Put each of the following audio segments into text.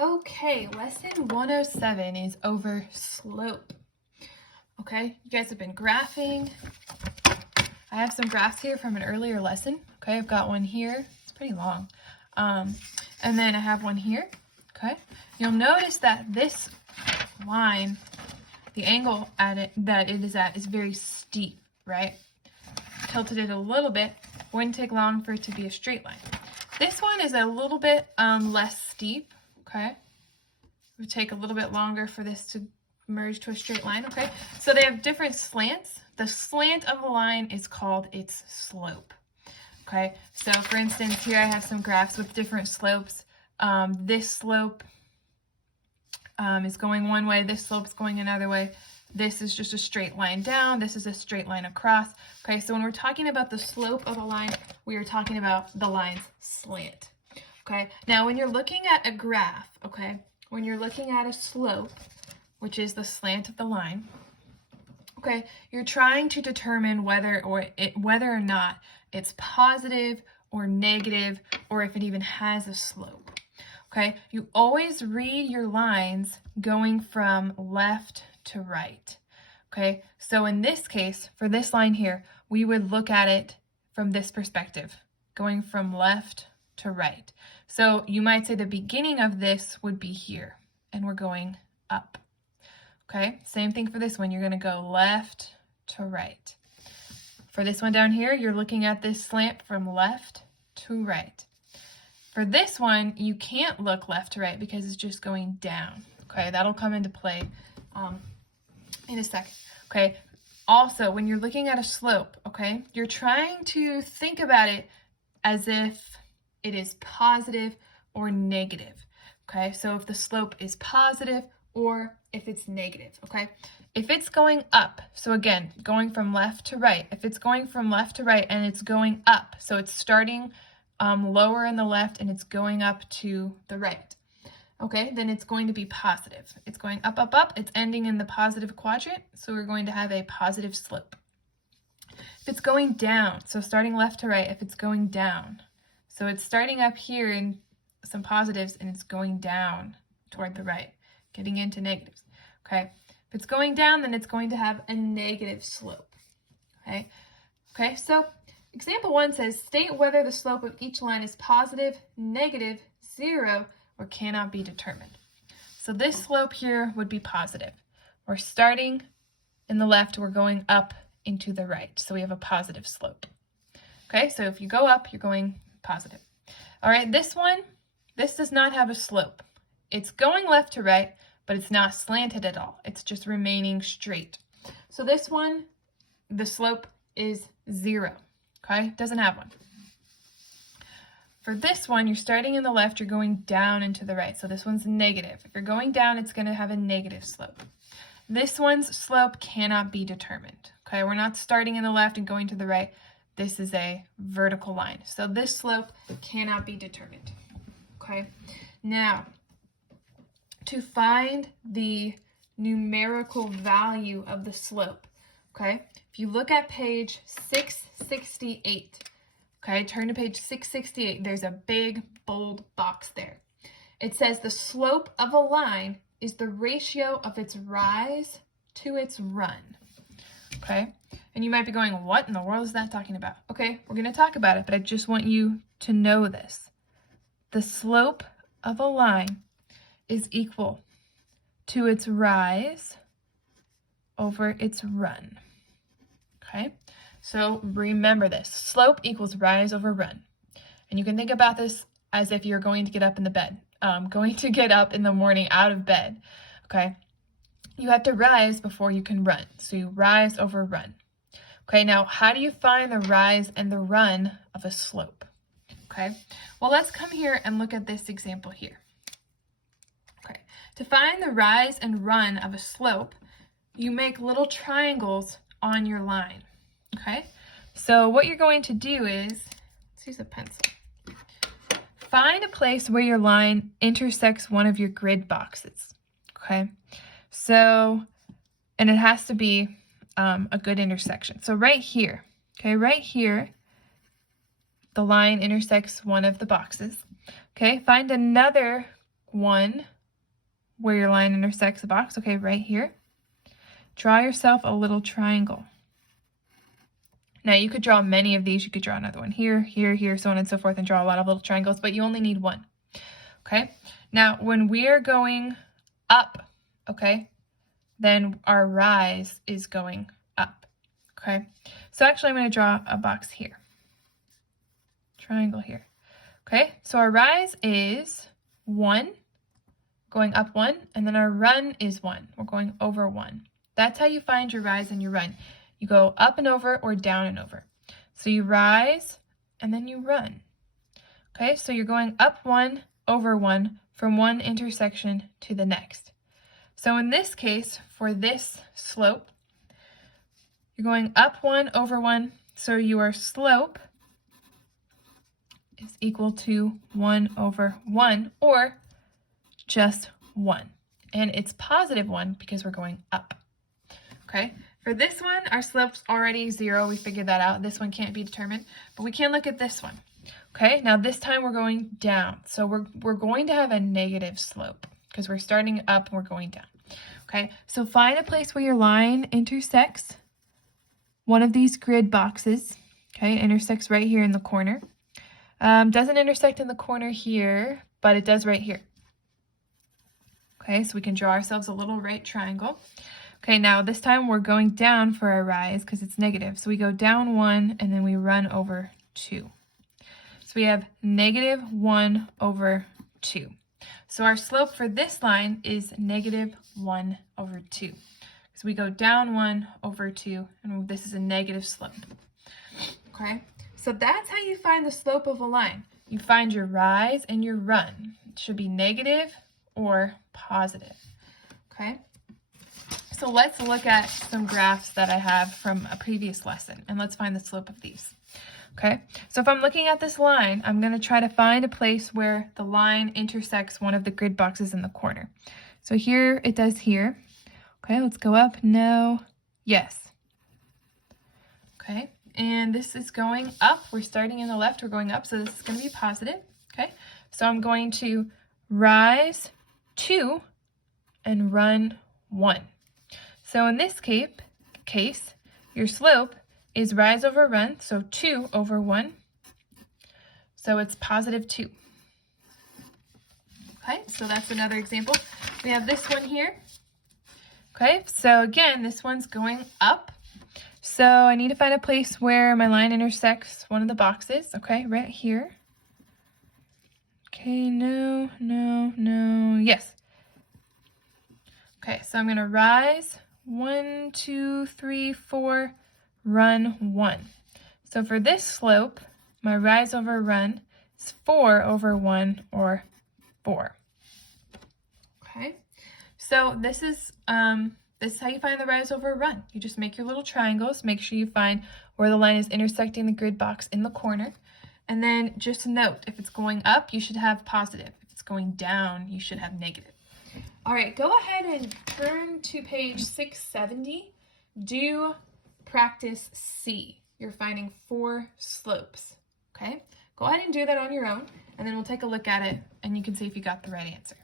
Okay, lesson 107 is over slope. Okay, you guys have been graphing. I have some graphs here from an earlier lesson. Okay, I've got one here. It's pretty long. And then I have one here. Okay, you'll notice that this line, the angle that it is at is very steep, right? Tilted it a little bit. Wouldn't take long for it to be a straight line. This one is a little bit less steep. Okay, it would take a little bit longer for this to merge to a straight line. Okay, so they have different slants. The slant of the line is called its slope. Okay, so for instance, here I have some graphs with different slopes. This slope is going one way, this slope is going another way. This is just a straight line down, this is a straight line across. Okay, so when we're talking about the slope of a line, we are talking about the line's slant. Okay, now when you're looking at a graph, okay, when you're looking at a slope, which is the slant of the line, okay, you're trying to determine whether or not it's positive or negative, or if it even has a slope. Okay, you always read your lines going from left to right. Okay, so in this case, for this line here, we would look at it from this perspective, going from left to right. So you might say the beginning of this would be here, and we're going up. Okay, same thing for this one. You're going to go left to right. For this one down here, you're looking at this slant from left to right. For this one, you can't look left to right because it's just going down. Okay, that'll come into play in a second. Okay, also, when you're looking at a slope, okay, you're trying to think about it as if it is positive or negative. Okay, so if the slope is positive or if it's negative, okay? If it's going up, so again, going from left to right, if it's going from left to right and it's going up, so it's starting lower in the left and it's going up to the right, okay, then it's going to be positive. It's going up, up, up, it's ending in the positive quadrant, so we're going to have a positive slope. If it's going down, so starting left to right, if it's going down, so it's starting up here in some positives and it's going down toward the right, getting into negatives, okay? If it's going down, then it's going to have a negative slope, okay? Okay, so example 1 says, state whether the slope of each line is positive, negative, 0, or cannot be determined. So this slope here would be positive. We're starting in the left, we're going up into the right, so we have a positive slope. Okay, so if you go up, you're going positive. All right, this one, this does not have a slope. It's going left to right, but it's not slanted at all. It's just remaining straight. So this one, the slope is 0, okay? Doesn't have one. For this one, you're starting in the left, you're going down into the right. So this one's negative. If you're going down, it's going to have a negative slope. This one's slope cannot be determined, okay? We're not starting in the left and going to the right. This is a vertical line. So this slope cannot be determined, okay? Now, to find the numerical value of the slope, okay? If you look at page 668, okay, turn to page 668, there's a big bold box there. It says the slope of a line is the ratio of its rise to its run, okay? And you might be going, what in the world is that talking about? Okay, we're going to talk about it, but I just want you to know this. The slope of a line is equal to its rise over its run. Okay, so remember this. Slope equals rise over run. And you can think about this as if you're going to get up in the bed, going to get up in the morning out of bed. Okay, you have to rise before you can run. So you rise over run. Okay, now how do you find the rise and the run of a slope? Okay, well, let's come here and look at this example here. Okay, to find the rise and run of a slope, you make little triangles on your line. Okay, so what you're going to do is, let's use a pencil. Find a place where your line intersects one of your grid boxes. Okay, so, and it has to be a good intersection. So right here, okay, right here, the line intersects one of the boxes. Okay, find another 1 where your line intersects the box, okay, right here. Draw yourself a little triangle. Now you could draw many of these. You could draw another one here, here, here, so on and so forth, and draw a lot of little triangles, but you only need one, okay? Now, when we're going up, okay, then our rise is going up, okay? So actually I'm going to draw a box here, triangle here, okay? So our rise is 1, going up 1, and then our run is 1. We're going over 1. That's how you find your rise and your run. You go up and over or down and over. So you rise and then you run. Okay, so you're going up 1, over 1, from one intersection to the next. So in this case, for this slope, you're going up 1, over 1, so your slope is equal to 1 over 1, or just 1. And it's positive 1 because we're going up. Okay, for this one, our slope's already 0. We figured that out. This one can't be determined, but we can look at this one. Okay, now this time we're going down. So we're going to have a negative slope because we're starting up and we're going down. Okay, so find a place where your line intersects one of these grid boxes. Okay, it intersects right here in the corner. Doesn't intersect in the corner here, but it does right here. Okay, so we can draw ourselves a little right triangle. Okay, now this time we're going down for our rise because it's negative. So we go down 1 and then we run over 2. So we have negative 1 over 2. So our slope for this line is negative 1 over 2. So we go down 1 over 2, and this is a negative slope. Okay, so that's how you find the slope of a line. You find your rise and your run. It should be negative or positive. Okay, so let's look at some graphs that I have from a previous lesson, and let's find the slope of these. Okay, so if I'm looking at this line, I'm going to try to find a place where the line intersects one of the grid boxes in the corner. So here it does here. Okay, let's go up. No. Yes. Okay, and this is going up. We're starting in the left. We're going up, so this is going to be positive. Okay, so I'm going to rise 2 and run 1. So in this case, your slope is rise over run, so 2 over 1. So it's positive 2. Okay, so that's another example. We have this one here. Okay, so again, this one's going up. So I need to find a place where my line intersects one of the boxes. Okay, right here. Okay, no, no, no, yes. Okay, so I'm going to rise 1, 2, 3, 4, run 1. So for this slope, my rise over run is 4 over 1, or 4. Okay, so this is how you find the rise over run. You just make your little triangles, make sure you find where the line is intersecting the grid box in the corner. And then just note, if it's going up, you should have positive. If it's going down, you should have negative. All right, go ahead and turn to page 670. Do practice C. You're finding 4 slopes, okay? Go ahead and do that on your own, and then we'll take a look at it, and you can see if you got the right answer.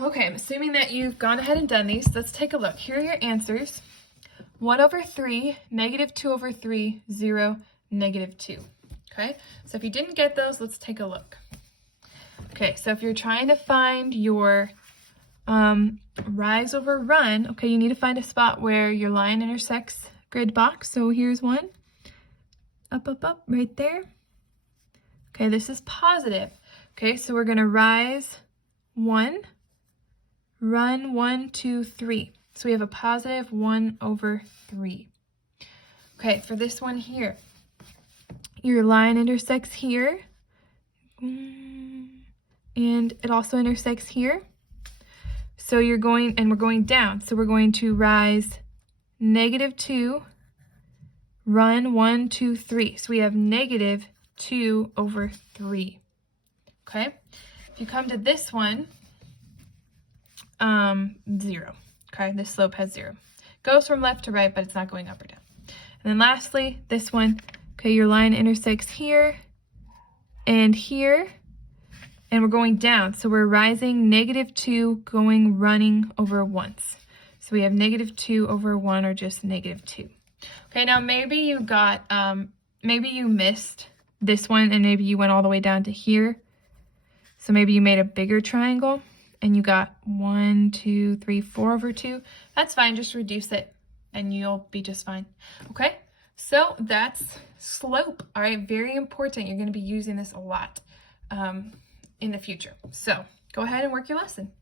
Okay, I'm assuming that you've gone ahead and done these. Let's take a look. Here are your answers. 1 over 3, negative 2 over 3, 0, negative 2. Okay, so if you didn't get those, let's take a look. Okay, so if you're trying to find your rise over run, okay, you need to find a spot where your line intersects grid box. So here's one. Up, up, up, right there. Okay, this is positive. Okay, so we're going to rise 1, run 1, 2, 3. So we have a positive 1 over 3. Okay, for this one here, your line intersects here, and it also intersects here. So you're going, and we're going down. So we're going to rise negative 2, run 1, 2, 3. So we have negative 2 over 3. Okay, if you come to this one, 0. Okay, this slope has 0. Goes from left to right, but it's not going up or down. And then lastly, this one, Okay, your line intersects here and here, and we're going down. So we're rising -2, running over once. So we have -2 over 1, or just -2. Okay, now maybe you got, maybe you missed this one, and maybe you went all the way down to here. So maybe you made a bigger triangle, and you got 1, 2, 3, 4 over 2. That's fine, just reduce it, and you'll be just fine. Okay, so that's slope. All right, very important. You're going to be using this a lot in the future. So go ahead and work your lesson.